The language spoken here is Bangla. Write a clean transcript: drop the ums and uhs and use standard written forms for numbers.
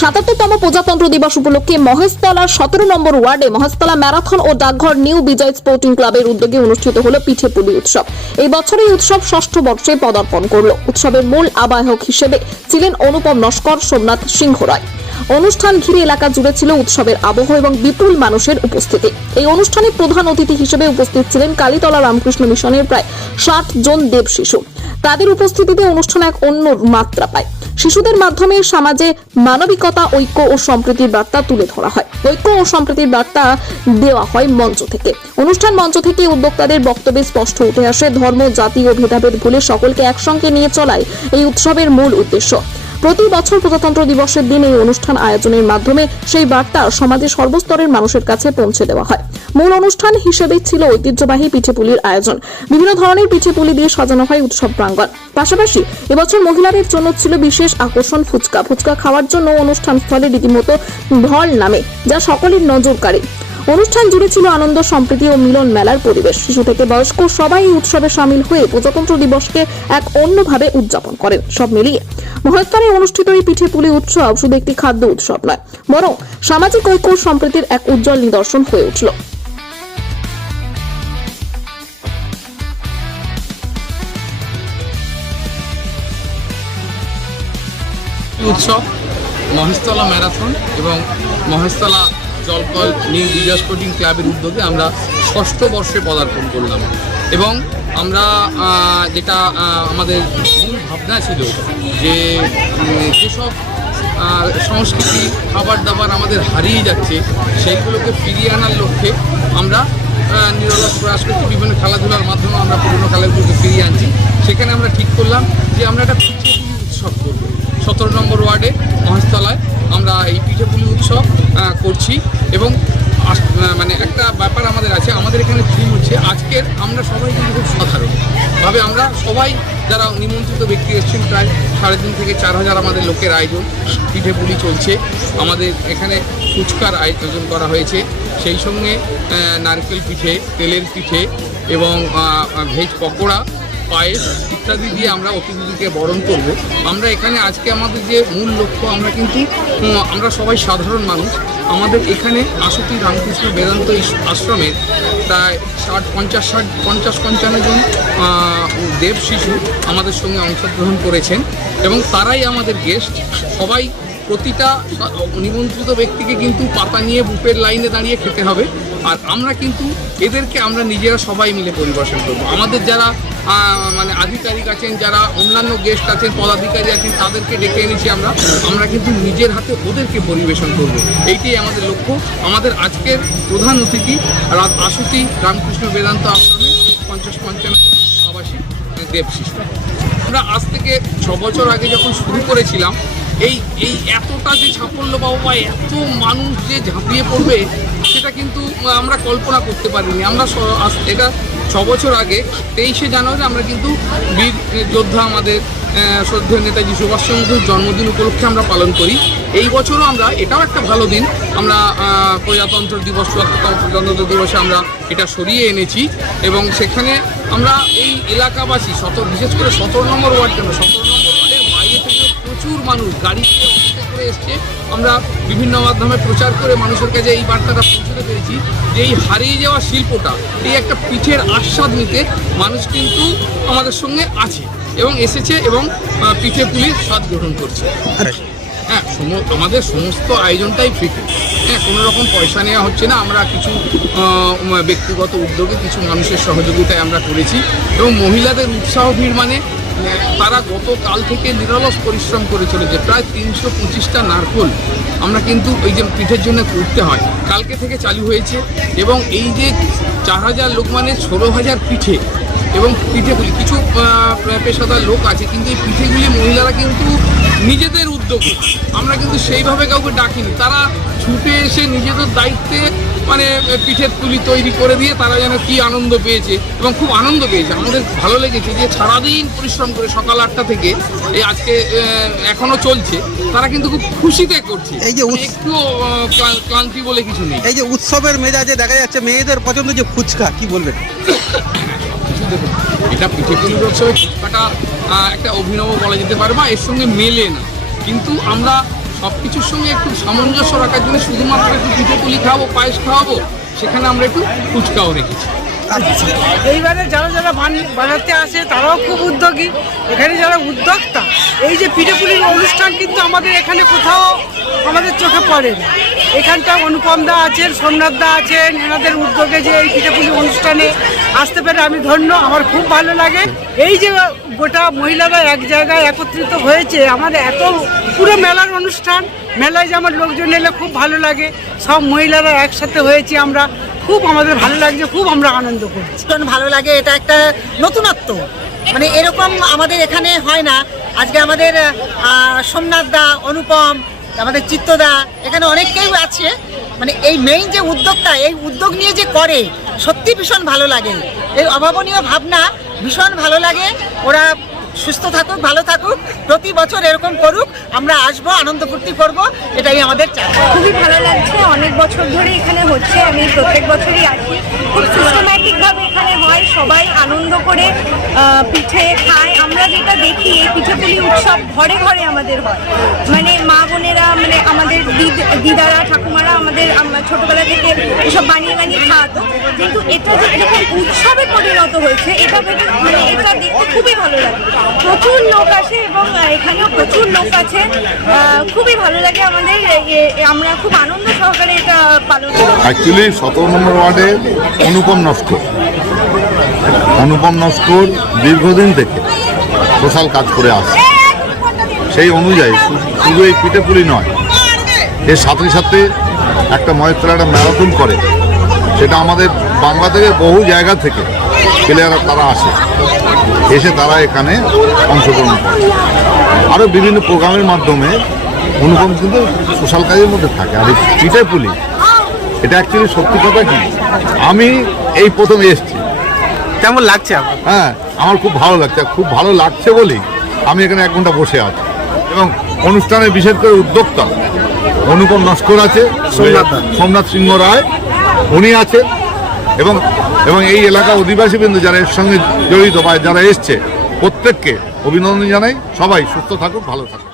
৭৭তম প্রজাতন্ত্র দিবস উপলক্ষে মহেশতলার ১৭ নম্বর ওয়ার্ডে মহেশতলা ম্যারাথন ও ডাকঘর নিউ বিজয় স্পোর্টিং ক্লাবের উদ্যোগে অনুষ্ঠিত হল পিঠেপুলি উৎসব। এই বছর এই উৎসব ৬ষ্ঠ বর্ষে পদার্পণ করল। উৎসবের মূল আবাহক হিসেবে ছিলেন অনুপম নস্কর, সোমনাথ সিংহ রায়। অনুষ্ঠান ঘিরে এলাকা জুড়ে ছিল উৎসবের আবহ এবং বিপুল মানুষের উপস্থিতি। এই অনুষ্ঠানে প্রধান অতিথি হিসেবে উপস্থিত ছিলেন কালীতলা রামকৃষ্ণ মিশনের প্রায় ৬০ জন দেব শিশু। তাদের উপস্থিতিতে অনুষ্ঠান এক অন্য মাত্রা পায়। শিশুদের মাধ্যমে সমাজে মানবিকতা, ঐক্য ও সম্প্রীতির বার্তা তুলে ধরা হয়। ঐক্য ও সম্প্রীতির বার্তা দেওয়া হয় মঞ্চ থেকে। অনুষ্ঠান মঞ্চ থেকে উদ্যোক্তাদের বক্তব্যে স্পষ্ট উঠে আসে ধর্ম, জাতি ও ভেদাভেদ ভুলে সকলকে একসঙ্গে নিয়ে চলাই এই উৎসবের মূল উদ্দেশ্য। প্রতি বছর প্রজাতন্ত্র দিবসের দিন এই অনুষ্ঠান আয়োজনের মাধ্যমে সেই বার্তা সমাজের সর্বস্তরের মানুষের কাছে পৌঁছে দেওয়া হয়। মূল অনুষ্ঠান হিসেবে ছিল ঐতিহ্যবাহী পিঠেপুলির আয়োজন। বিভিন্ন ধরনের পিঠেপুলি দিয়ে সাজানো হয় উৎসব প্রাঙ্গণ। পাশাপাশি এবছর মহিলাদের জন্য ছিল বিশেষ আকর্ষণ ফুচকা খাওয়ার জন্য অনুষ্ঠানস্থলে রীতিমতো ঢল নামে, যা সকলের নজর কাড়ে। অনুষ্ঠান জুড়ে ছিল আনন্দ, সম্প্রীতি ও মিলন মেলার পরিবেশ। শিশু থেকে বয়স্ক সবাই এই উৎসবে সামিল হয়ে প্রজাতন্ত্র দিবসকে এক অন্যভাবে উদযাপন করেন। সব মিলিয়ে মহেশতলায় অনুষ্ঠিত এই পিঠেপুলি উৎসব শুধু একটি খাদ্য উৎসব নয়, বরং সামাজিক ঐক্য ও সম্প্রীতির এক উজ্জ্বল নিদর্শন হয়ে উঠল। উৎসব মহেশতলা ম্যারাথন এবং মহেশতলা জলকল নিউ বিজয় স্পোর্টিং ক্লাবের উদ্যোগে আমরা ৬ষ্ঠ বর্ষে পদার্পণ করলাম। এবং আমরা যেটা আমাদের মূল ভাবনা ছিল যে যেসব সংস্কৃতি, খাবার দাবার আমাদের হারিয়ে যাচ্ছে সেইগুলোকে ফিরিয়ে আনার লক্ষ্যে আমরা নিরলস প্রয়াস করছি। বিভিন্ন খেলাধুলার মাধ্যমে আমরা পুরনো খেলাগুলোকে ফিরিয়ে আনছি। সেখানে আমরা ঠিক করলাম যে আমরা একটা পিঠেপুলি উৎসব করব। ১৭ নম্বর ওয়ার্ডে মহেশতলায় আমরা এই পিঠেপুলি উৎসব করছি। এবং মানে একটা ব্যাপার আমাদের আছে, আমাদের এখানে থিম হচ্ছে আজকের আমরা সবাই কিন্তু খুব সাধারণভাবে আমরা সবাই যারা নিমন্ত্রিত ব্যক্তি এসেছেন, প্রায় ৩.৫ থেকে ৪,০০০ আমাদের লোকের আয়োজন। পিঠেপুলি চলছে, আমাদের এখানে ফুচকার আয়োজন করা হয়েছে, সেই সঙ্গে নারকেল পিঠে, তেলের পিঠে এবং ভেজ পকোড়া, পায়েস ইত্যাদি দিয়ে আমরা অতিথিদেরকে বরণ করব। আমরা এখানে আজকে আমাদের যে মূল লক্ষ্য, আমরা সবাই সাধারণ মানুষ। আমাদের এখানে আশুতি রামকৃষ্ণ বেদান্ত আশ্রমের প্রায় ৫০-৫৫ জন দেব শিশু আমাদের সঙ্গে অংশগ্রহণ করেছেন এবং তারাই আমাদের গেস্ট। সবাই প্রতিটা নিমন্ত্রিত ব্যক্তিকে কিন্তু পাতা নিয়ে বুফের লাইনে দাঁড়িয়ে খেতে হবে। আর আমরা কিন্তু এদেরকে আমরা নিজেরা সবাই মিলে পরিবেশন করব। আমাদের যারা মানে আধিকারিক আছেন, যারা অন্যান্য গেস্ট আছেন, পদাধিকারী আছেন, তাদেরকে ডেকে এনেছি আমরা কিন্তু নিজের হাতে ওদেরকে পরিবেশন করব। এইটাই আমাদের লক্ষ্য। আমাদের আজকের প্রধান অতিথি আশুতি রামকৃষ্ণ বেদান্ত আশ্রমে ৫০-৫৫ আবাসিক দেব শিশু। আমরা আজ থেকে ৬ বছর আগে যখন শুরু করেছিলাম, এই এতটা যে সাফল্য পাবো বা এত মানুষ যে ঝাঁপিয়ে পড়বে সেটা কিন্তু আমরা কল্পনা করতে পারিনি। আমরা এটা ৬ বছর আগে ২৩শে জানুয়ারি আমরা কিন্তু বীর যোদ্ধা আমাদের শ্রদ্ধেয় নেতাজি সুভাষচন্দ্রের জন্মদিন উপলক্ষে আমরা পালন করি। এই বছরও আমরা, এটাও একটা ভালো দিন, আমরা প্রজাতন্ত্র দিবস, ৭৪তম প্রজাতন্ত্র দিবসে আমরা এটা সরিয়ে এনেছি। এবং সেখানে আমরা এই এলাকাবাসী বিশেষ করে ১৭ নম্বর ওয়ার্ড, ১৭ নম্বর ওয়ার্ডের বাইরে থেকে প্রচুর মানুষ গাড়িতে করে এসছে। আমরা বিভিন্ন মাধ্যমে প্রচার করে মানুষের কাছে এই বার্তাটা পৌঁছতে পেরেছি যে এই হারিয়ে যাওয়া শিল্পটা, এই একটা পিঠের আস্বাদ নিতে মানুষ কিন্তু আমাদের সঙ্গে আছে এবং এসেছে এবং পিঠেপুলির স্বাদ গ্রহণ করছে। হ্যাঁ, আমাদের সমস্ত আয়োজনটাই ফ্রিতে। হ্যাঁ, কোনো রকম পয়সা নেওয়া হচ্ছে না। আমরা কিছু ব্যক্তিগত উদ্যোগে কিছু মানুষের সহযোগিতায় আমরা করেছি এবং মহিলাদের উৎসাহ ভিড়, মানে তারা গতকাল থেকে নিরলস পরিশ্রম করে চলেছে। প্রায় ৩২৫টা নারকোল আমরা কিন্তু এই যে পিঠের জন্য করতে হয়, কালকে থেকে চালু হয়েছে। এবং এই যে ৪,০০০ লোক, মানে ১৬,০০০ পিঠে এবং পিঠেগুলি, কিছু পেশাদার লোক আছে, কিন্তু এই পিঠেগুলি মহিলারা কিন্তু নিজেদের উদ্যোগে, আমরা কিন্তু সেইভাবে কাউকে ডাকিনি, তারা ছুটে এসে নিজেদের দায়িত্বে মানে পিঠের পুলি তৈরি করে দিয়ে তারা যেন কি আনন্দ পেয়েছে এবং খুব আনন্দ পেয়েছে। আমাদের ভালো লেগেছে যে সারাদিন পরিশ্রম করে সকাল ৮টা থেকে এই আজকে এখনো চলছে, তারা কিন্তু খুব খুশিতে করছে। এই যে একটু ক্লান্তি বলে কিছু নেই। এই যে উৎসবের মেজাজে দেখা যাচ্ছে মেয়েদের পছন্দ যে ফুচকা, কি বলবেন? এটা পিঠেপুলির উৎসবে ফুচকাটা একটা অভিনব বলা যেতে পারে, বা এর সঙ্গে মেলে না, কিন্তু আমরা সব কিছুর সঙ্গে একটু সামঞ্জস্য রাখার জন্য শুধুমাত্র একটু পিঠে পুলি খাওয়াবো, পায়েস খাওয়াবো, সেখানে আমরা একটু ফুচকাও রেখেছি। এইবারে যারা যারা বানাতে আসে তারাও খুব উদ্যোগী। এখানে যারা উদ্যোক্তা, এই যে পিঠেপুলির অনুষ্ঠান কিন্তু আমাদের এখানে কোথাও আমাদের চোখে পড়ে না। এখানটা অনুপম দা আছেন, সোমনাথ দা আছেন, এনাদের উদ্যোগে যে এই পিঠেপুলি অনুষ্ঠানে আসতে পেরে আমি ধন্য, আমার খুব ভালো লাগে। এই যে গোটা মহিলারা এক জায়গায় একত্রিত হয়েছে, আমাদের এত পুরো মেলার অনুষ্ঠান, মেলায় যে আমার লোকজন এলে খুব ভালো লাগে, সব মহিলারা একসাথে হয়েছি আমরা, খুব আমাদের ভালো লাগছে, খুব আমরা আনন্দ করছি। ভীষণ ভালো লাগে, এটা একটা নতুনত্ব, মানে এরকম আমাদের এখানে হয় না। আজকে আমাদের সোমনাথ দা, অনুপম, আমাদের চিত্তদা, এখানে অনেকেই আছে, মানে এই মেইন যে উদ্যোগটা, এই উদ্যোগ নিয়ে যে করে সত্যি ভীষণ ভালো লাগে। এই অভাবনীয় ভাবনা ভীষণ ভালো লাগে। ওরা সুস্থ থাকুক, ভালো থাকুক, প্রতি বছর এরকম করুক, আমরা আসবো, আনন্দ ফুর্তি করবো, এটাই আমাদের চাই। খুবই ভালো লাগছে, অনেক বছর ধরে এখানে হচ্ছে, আমি প্রত্যেক বছরই আসি। খুব সিস্টেম্যাটিকভাবে এখানে হয়, সবাই আনন্দ করে পিঠে খায়। আমরা যেটা দেখি, এই পিঠেপুলি উৎসব ঘরে ঘরে আমাদের হয়, মানে মা বোনেরা, মানে আমাদের দিদারা, ঠাকুমারা আমাদের ছোটবেলা থেকে এসব বানিয়ে বানিয়ে খাওয়াতো, কিন্তু এটা যে এরকম উৎসবে পরিণত হয়েছে, এটা মানে এটা দেখতে খুবই ভালো লাগে। প্রচুর লোক আসে এবং এখানেও প্রচুর লোক আছে, খুবই ভালো লাগে আমাদের। আমরা খুব আনন্দ সহকারে এটা পালন করি। অ্যাকচুয়ালি 17 নম্বর ওয়ার্ডে অনুপম নস্কর দীর্ঘদিন থেকে সোশ্যাল কাজ করে আসছে। সেই অনুযায়ী শুধু এই পিঠেপুলি নয়, এর সাথে সাথে একটা মহেশতলা একটা ম্যারাথন করে, সেটা আমাদের বাংলা থেকে বহু জায়গা থেকে প্লেয়াররা তারা আসে, এসে তারা এখানে অংশগ্রহণ করে। আরও বিভিন্ন প্রোগ্রামের মাধ্যমে অনুপম কিন্তু সোশ্যাল কাজের মধ্যে থাকে। আর এই পিঠেপুলি এটা অ্যাকচুয়ালি সত্যি কথা কি, আমি এই প্রথম এসেছি। কেমন লাগছে আপনার? হ্যাঁ, আমার খুব ভালো লাগছে, খুব ভালো লাগছে বলেই আমি এখানে 1 ঘন্টা বসে আছি। এবং অনুষ্ঠানে বিশেষ করে উদ্যোক্তা অনুপম নস্কর আছে, সোমনাথ সিংহ রায় উনি আছেন, এবং এই এলাকা অধিবাসীবৃন্দ যারা এর সঙ্গে জড়িত বা যারা এসছে প্রত্যেককে অভিনন্দন জানাই। সবাই সুস্থ থাকুক, ভালো থাকুক।